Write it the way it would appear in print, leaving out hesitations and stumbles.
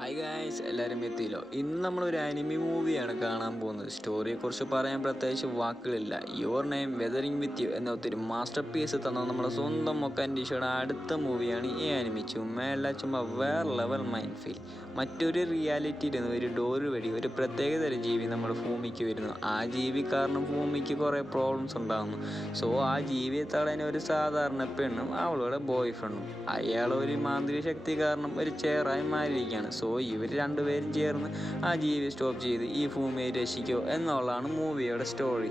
Hi guys, എല്ലാവരും എത്തിയല്ലോ. ഇന്ന് നമ്മളൊരു അനിമി മൂവിയാണ് കാണാൻ പോകുന്നത്. സ്റ്റോറിയെക്കുറിച്ച് പറയാൻ പ്രത്യേകിച്ച് വാക്കുകളില്ല. Your name weathering with you എന്ന ഒത്തിരി മാസ്റ്റർ പീസ് തന്ന നമ്മുടെ സ്വന്തം മൊക്കാൻറ്റീഷയുടെ അടുത്ത മൂവിയാണ് ഈ അനിമി. ചുമ്മാ വേറെ ലെവൽ മൈൻഡ് ഫീൽ. മറ്റൊരു റിയാലിറ്റിയിൽ നിന്ന് ഒരു ഡോറ് വഴി ഒരു പ്രത്യേകതരം ജീവി നമ്മുടെ ഭൂമിക്ക് വരുന്നു. ആ ജീവി കാരണം ഭൂമിക്ക് കുറേ പ്രോബ്ലംസ് ഉണ്ടാകുന്നു. സോ ആ ജീവിയെ തടയാൻ ഒരു സാധാരണ പെണ്ണും അവളുടെ ബോയ് ഫ്രണ്ടും അയാൾ ഒരു മാന്ത്രിക ശക്തി കാരണം ഒരു ചെയറായി മാറിയിരിക്കുകയാണ്. സോ ഇവർ രണ്ടുപേരും ചേർന്ന് ആ ജീവിയെ സ്റ്റോപ്പ് ചെയ്ത് ഈ ഭൂമിയെ രക്ഷിക്കുമോ എന്നുള്ളതാണ് മൂവിയുടെ സ്റ്റോറി.